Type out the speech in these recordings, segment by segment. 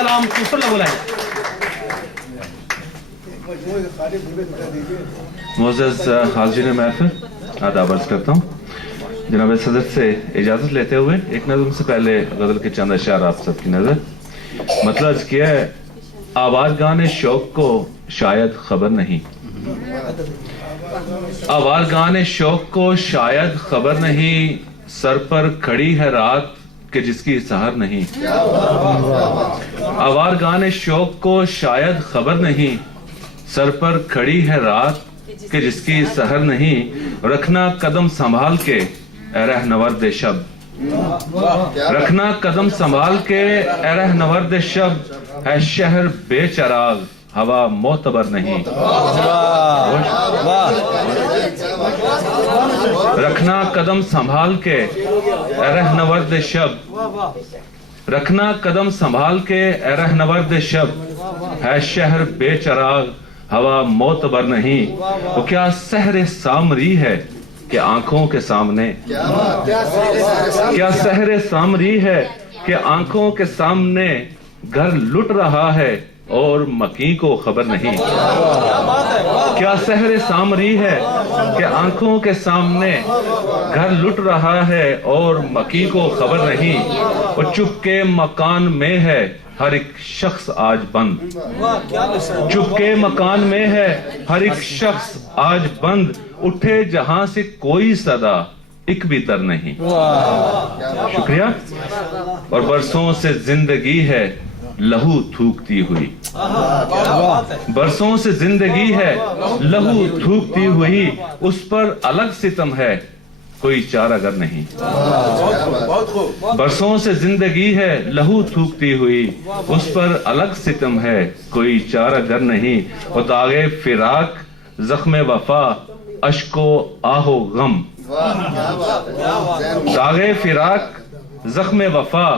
کلام کس پر بلائیں. معزز حاضرین محفل، آداب عرض کرتا ہوں. جناب صدر سے اجازت لیتے ہوئے ایک نظم سے پہلے غزل کے چند اشعار آپ سب کی نظر. مطلب عرض کیا ہے، آوارگان شوق کو شاید خبر نہیں، آوارگان شوق کو شاید خبر نہیں، سر پر کھڑی ہے رات کہ جس کی سحر نہیں. آوارگان شوق کو شاید خبر نہیں، سر پر کھڑی ہے رات کہ جس کی سحر نہیں. رکھنا قدم سنبھال کے اے رہنورد شب، رکھنا قدم سنبھال کے اے رہنورد شب، ہے شہر بے چراغ ہوا معتبر نہیں. رکھنا قدم سنبھال کے اے رہنورد شب، رکھنا قدم سنبھال کے اے رہنورد شب، ہے شہر بے چراغ ہوا معتبر نہیں. وہ کیا سحر سامری ہے کہ آنکھوں کے سامنے، کیا سحر سامری ہے کہ آنکھوں کے سامنے گھر لٹ رہا ہے اور مکیں کو خبر نہیں. کیا سحر سامری ہے کہ آنکھوں کے سامنے گھر لٹ رہا ہے اور مکیں کو خبر نہیں. وہ چپ کے مکان میں ہے ہر ایک شخص آج بند، چپ کے مکان میں ہے ہر ایک شخص آج بند، اٹھے جہاں سے کوئی صدا ایک بھی تر نہیں. شکریہ. اور برسوں سے زندگی ہے لہو تھوکتی ہوئی، برسوں سے زندگی ہے لہو تھوکتی ہوئی، اس پر الگ ستم ہے کوئی چارہ گر نہیں. برسوں سے زندگی ہے لہو تھوکتی ہوئی، اس پر الگ ستم ہے کوئی چارہ گر نہیں. اور داغ فراق زخم وفا اشک و آہ و غم، داغ فراق زخم وفا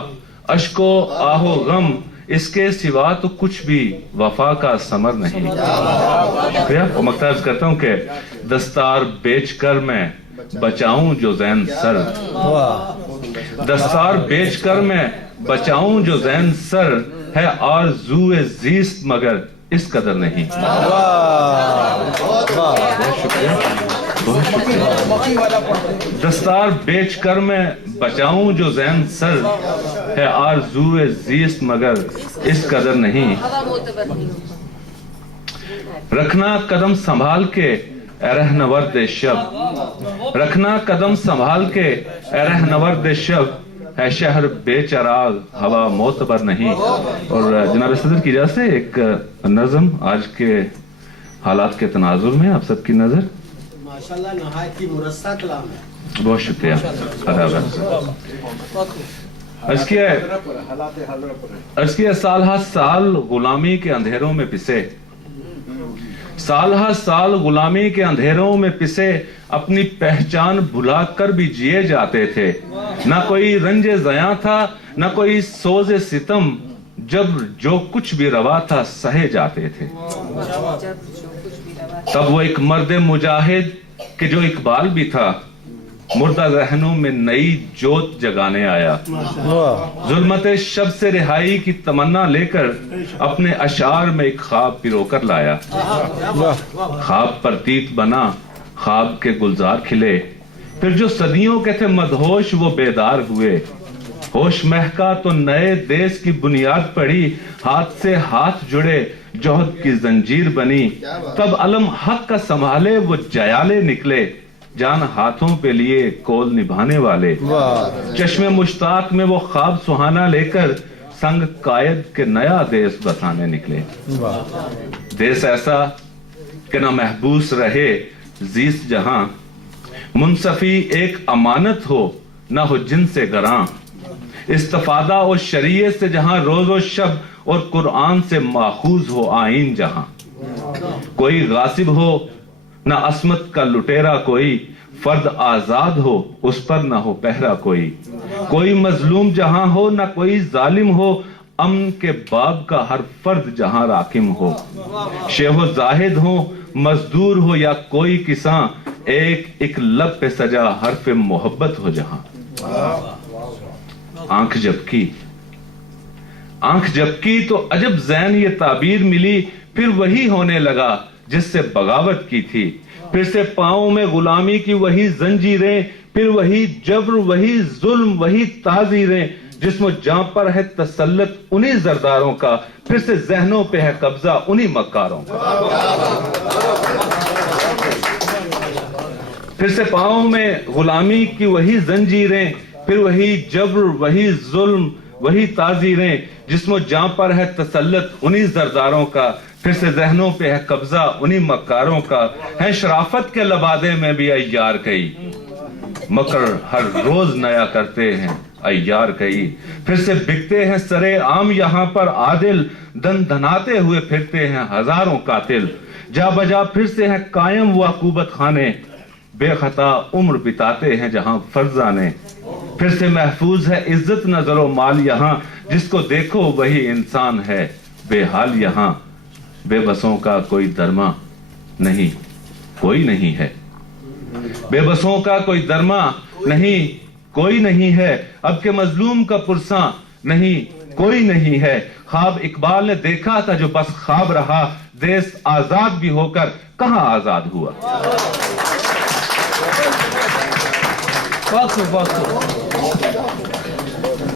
اشک و آہ و غم، اس کے سوا تو کچھ بھی وفا کا ثمر نہیں. شکریہ. اور مقتبس کرتا ہوں کہ دستار بیچ کر میں بچاؤں جو زین سر، دستار بیچ کر میں بچاؤں جو زین سر، ہے آرزو زیست مگر اس قدر نہیں. دستار بیچ کر میں بچاؤں جو زین سر، ہے آرزو زیست مگر اس قدر نہیں. رکھنا قدم سنبھال کے اے رہنورد شب، رکھنا قدم سنبھال کے اے رہنورد شب، ہے شہر بے چراغ ہوا معتبر نہیں. اور جناب صدر کی اجازت سے ایک نظم آج کے حالات کے تناظر میں آپ سب کی نظر. ماشاءاللہ نہایت ہی مرصع کلام ہے. بہت شکریہ. عرض کیا سال ہر سال غلامی کے اندھیروں میں پسے، سال ہر سال غلامی کے اندھیروں میں پسے، اپنی پہچان بھلا کر بھی جیے جاتے تھے. نہ کوئی رنج زیاں تھا نہ کوئی سوز ستم، جب جو کچھ بھی روا تھا سہے جاتے تھے. تب وہ ایک مرد مجاہد کہ جو اقبال بھی تھا، مردہ ذہنوں میں نئی جوت جگانے آیا. ظلمت شب سے رہائی کی تمنا لے کر اپنے اشعار میں ایک خواب پیرو کر لایا. خواب پرتیت بنا، خواب کے گلزار کھلے، پھر جو صدیوں کے تھے مدہوش وہ بیدار ہوئے. ہوش مہکا تو نئے دیس کی بنیاد پڑی، ہاتھ سے ہاتھ جڑے جوہد کی زنجیر بنی. تب علم حق کا سنبھالے وہ جیالے نکلے، جان ہاتھوں پہ لیے کول نبھانے والے. چشم مشتاق میں وہ خواب سہانا لے کر سنگ قائد کے نیا دیس بسانے نکلے. دیس ایسا کہ نہ محبوس رہے زیست جہاں، منصفی ایک امانت ہو نہ ہو جن سے گراں. استفادہ اور شریعت سے جہاں روز و شب اور قرآن سے ماخوذ ہو آئین جہاں. کوئی غاصب ہو نہ عصمت کا لٹیرا کوئی، فرد آزاد ہو اس پر نہ ہو پہرا کوئی. کوئی مظلوم جہاں ہو نہ کوئی ظالم ہو، امن کے باب کا ہر فرد جہاں راکم ہو. شیخ و زاہد ہو مزدور ہو یا کوئی کساں، ایک ایک لب پہ سجا حرف محبت ہو جہاں. آنکھ جب کی آنکھ جب کی تو عجب زین یہ تعبیر ملی، پھر وہی ہونے لگا جس سے بغاوت کی تھی، پھر سے پاؤں میں غلامی کی وہی زنجیریں، پھر وہی جبر، وہی ظلم، وہی تعزیریں، جسم و جاں پر ہے تسلط انہی زرداروں کا، پھر سے ذہنوں پہ ہے قبضہ انہی مکاروں کا۔ پھر سے پاؤں میں غلامی کی وہی زنجیریں، پھر وہی جبر، وہی ظلم، وہی تعزیریں، جسم و جاں پر ہے تسلط انہی زرداروں کا، پھر سے ذہنوں پہ ہے قبضہ انہی مکاروں کا۔ ہے شرافت کے لبادے میں بھی عیار کئی، مکر ہر روز نیا کرتے ہیں عیار کئی، پھر سے بکتے ہیں سرے عام یہاں پر عادل، دن دھناتے ہوئے پھرتے ہیں ہزاروں قاتل، جا بجا پھر سے ہیں قائم وہ عقوبت خانے، بے خطا عمر بتاتے ہیں جہاں فرزانے، پھر سے محفوظ ہے عزت نظر و مال یہاں، جس کو دیکھو وہی انسان ہے بے حال یہاں، بے بسوں کا کوئی درما نہیں کوئی نہیں ہے، بے بسوں کا کوئی درما نہیں کوئی نہیں ہے، اب کہ مظلوم کا پرساں نہیں کوئی نہیں ہے، خواب اقبال نے دیکھا تھا جو بس خواب رہا، دیس آزاد بھی ہو کر کہاں آزاد ہوا۔